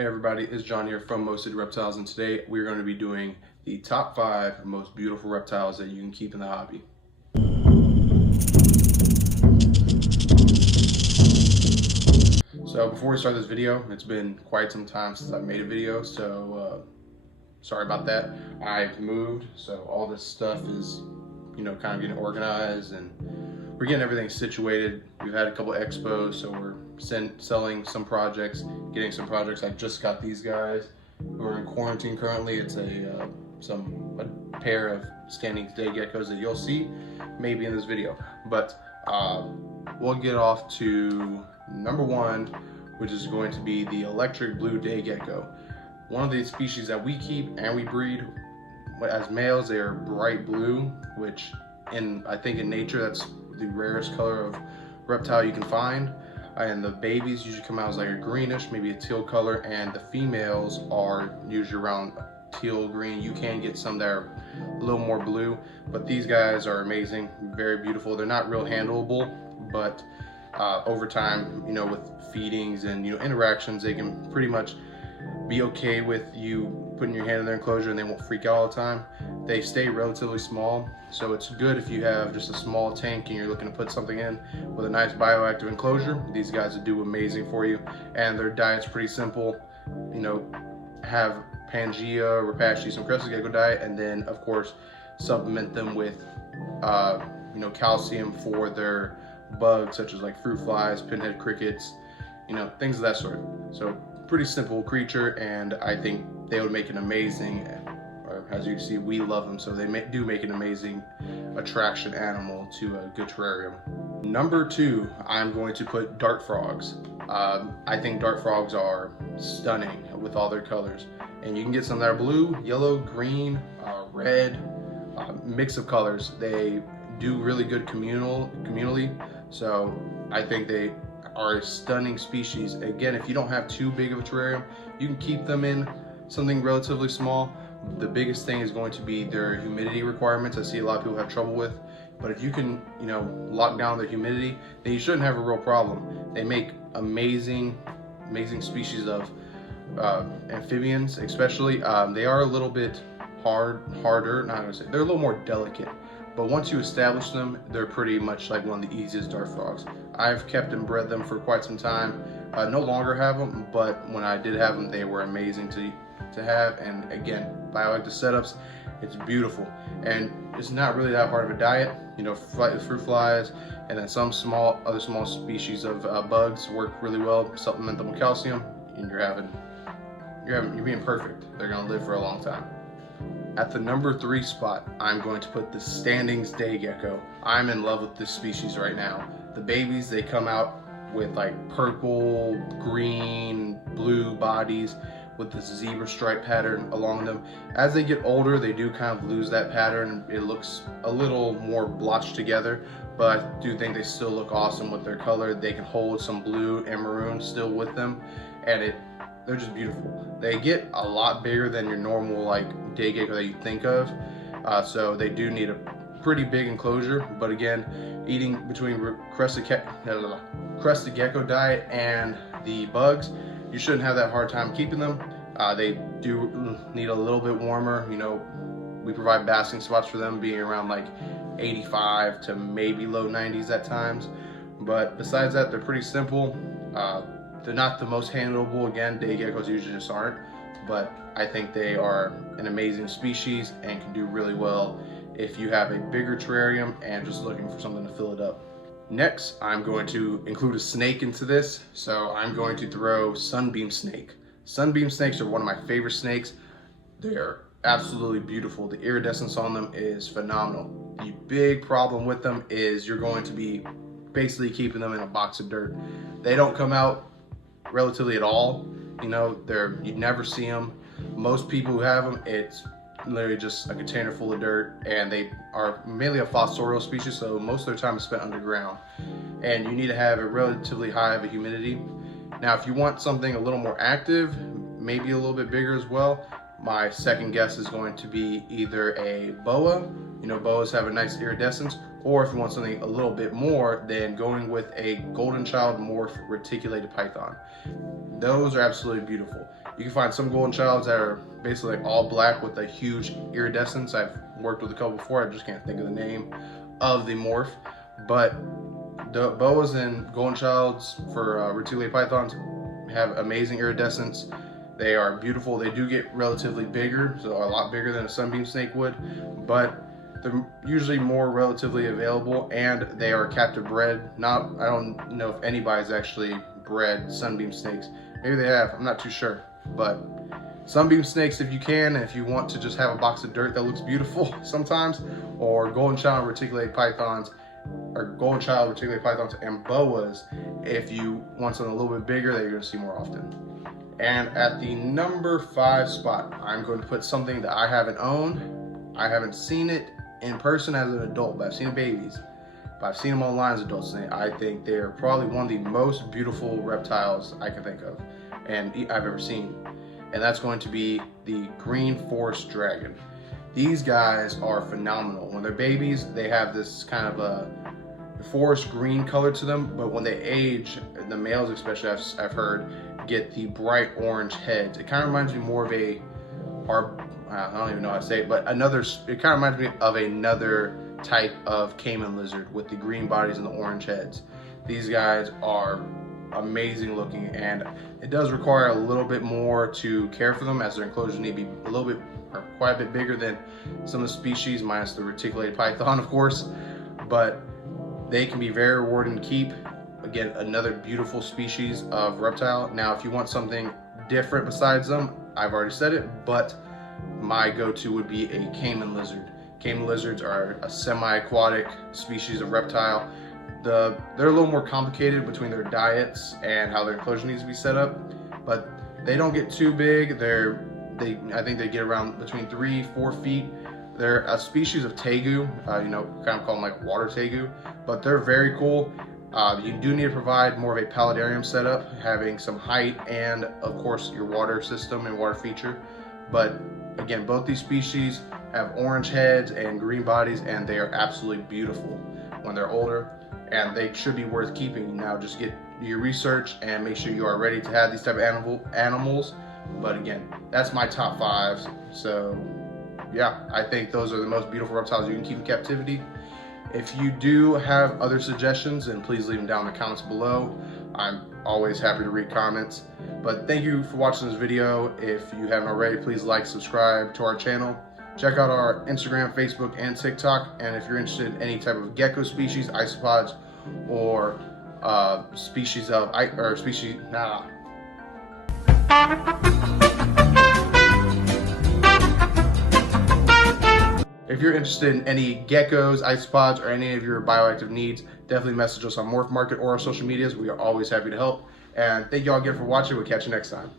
Hey everybody, it's John here from Mostly Reptiles, and today we're going to be doing the top 5 most beautiful reptiles that you can keep in the hobby. So before we start this video, it's been quite some time since I've made a video, so sorry about that. I've moved, so all this stuff is, kind of getting organized, and we're getting everything situated. We've had a couple expos, so we're selling some projects, getting some projects. I just got these guys who are in quarantine currently. It's a pair of standing day geckos that you'll see maybe in this video. But we'll get off to number 1, which is going to be the electric blue day gecko. One of the species that we keep and we breed. As males, they are bright blue, which I think in nature that's the rarest color of reptile you can find. And the babies usually come out as like a greenish, maybe a teal color, and the females are usually around teal green. You can get some that are a little more blue, but these guys are amazing, very beautiful. They're not real handleable, but over time, with feedings and interactions, they can pretty much be okay with you putting your hand in their enclosure and they won't freak out all the time. They stay relatively small, so it's good if you have just a small tank and you're looking to put something in with a nice bioactive enclosure. These guys will do amazing for you, and their diet's pretty simple. Have Pangea, Rapace, some crested gecko diet, and then of course supplement them with calcium for their bugs, such as like fruit flies, pinhead crickets, things of that sort. So pretty simple creature, and I think they would make an amazing, or as you can see, we love them, so they do make an amazing attraction animal to a good terrarium. Number 2, I'm going to put dart frogs. I think dart frogs are stunning with all their colors, and you can get some that are blue, yellow, green, red, mix of colors. They do really good communally, so I think they are a stunning species. Again, if you don't have too big of a terrarium, you can keep them in something relatively small. The biggest thing is going to be their humidity requirements. I see a lot of people have trouble with, but if you can, lock down their humidity, then you shouldn't have a real problem. They make amazing species of amphibians, especially. They are a little bit harder, not gonna say, they're a little more delicate. But once you establish them, they're pretty much like one of the easiest dart frogs. I've kept and bred them for quite some time. No longer have them, but when I did have them, they were amazing to have. And again, bioactive setups, it's beautiful. And it's not really that hard of a diet. Fruit flies, and then some other small species of bugs work really well. Supplement them with calcium, and you're being perfect. They're gonna live for a long time. At the number 3 spot, I'm going to put the Standings day gecko. I'm in love with this species right now. The babies, they come out with like purple, green, blue bodies with this zebra stripe pattern along them. As they get older, they do kind of lose that pattern. It looks a little more blotched together, but I do think they still look awesome with their color. They can hold some blue and maroon still with them, and they're just beautiful. They get a lot bigger than your normal like day gecko that you think of, so they do need a pretty big enclosure. But again, eating between crested gecko diet and the bugs, you shouldn't have that hard time keeping them. They do need a little bit warmer. We provide basking spots for them, being around like 85 to maybe low 90s at times. But besides that, they're pretty simple. They're not the most handleable. Again, day geckos usually just aren't, but I think they are an amazing species and can do really well if you have a bigger terrarium and just looking for something to fill it up. Next, I'm going to include a snake into this, so I'm going to throw sunbeam snake. Sunbeam snakes are one of my favorite snakes. They're absolutely beautiful. The iridescence on them is phenomenal. The big problem with them is you're going to be basically keeping them in a box of dirt. They don't come out relatively at all. You'd never see them. Most people who have them, it's literally just a container full of dirt, and they are mainly a fossorial species, so most of their time is spent underground, and you need to have a relatively high of a humidity. Now, if you want something a little more active, maybe a little bit bigger as well, my second guess is going to be either a boa. Boas have a nice iridescence, or if you want something a little bit more, then going with a golden child morph reticulated python. Those are absolutely beautiful. You can find some golden childs that are basically like all black with a huge iridescence. I've worked with a couple before, I just can't think of the name of the morph. But the boas and golden childs for Reptiles pythons have amazing iridescence. They are beautiful. They do get relatively bigger, so a lot bigger than a sunbeam snake would, but they're usually more relatively available, and they are captive bred. I don't know if anybody's actually bred sunbeam snakes. Maybe they have, I'm not too sure. But sunbeam snakes, if you can, if you want to just have a box of dirt that looks beautiful sometimes, or golden child reticulated pythons, or golden child reticulated pythons and boas, if you want something a little bit bigger that you're going to see more often. And at the number 5 spot, I'm going to put something that I haven't owned. I haven't seen it in person as an adult, but I've seen babies. But I've seen them online as adults, and I think they're probably one of the most beautiful reptiles I can think of and I've ever seen. And that's going to be the green forest dragon. These guys are phenomenal. When they're babies, they have this kind of a forest green color to them, but when they age, the males especially, I've heard, get the bright orange heads. It kind of reminds me more of I don't even know how to say it, but it kind of reminds me of another type of caiman lizard with the green bodies and the orange heads. These guys are amazing looking, and it does require a little bit more to care for them, as their enclosures need to be a little bit, or quite a bit bigger than some of the species, minus the reticulated python, of course. But they can be very rewarding to keep. Again, another beautiful species of reptile. Now, if you want something different besides them, I've already said it, but my go-to would be a caiman lizard. Caiman lizards are a semi-aquatic species of reptile. They're a little more complicated between their diets and how their enclosure needs to be set up, but they don't get too big. I think they get around between 3-4 feet. They're a species of tegu, kind of call them like water tegu, but they're very cool. You do need to provide more of a paludarium setup, having some height and of course your water system and water feature. But again, both these species have orange heads and green bodies, and they are absolutely beautiful when they're older, and they should be worth keeping. Now just do your research and make sure you are ready to have these type of animals. But again, that's my top 5. So yeah, I think those are the most beautiful reptiles you can keep in captivity. If you do have other suggestions, then please leave them down in the comments below. I'm always happy to read comments. But thank you for watching this video. If you haven't already, please like, subscribe to our channel. Check out our Instagram, Facebook, and TikTok. And if you're interested in any type of gecko species, isopods, or if you're interested in any geckos, isopods, or any of your bioactive needs, definitely message us on Morph Market or our social medias. We are always happy to help. And thank you all again for watching. We'll catch you next time.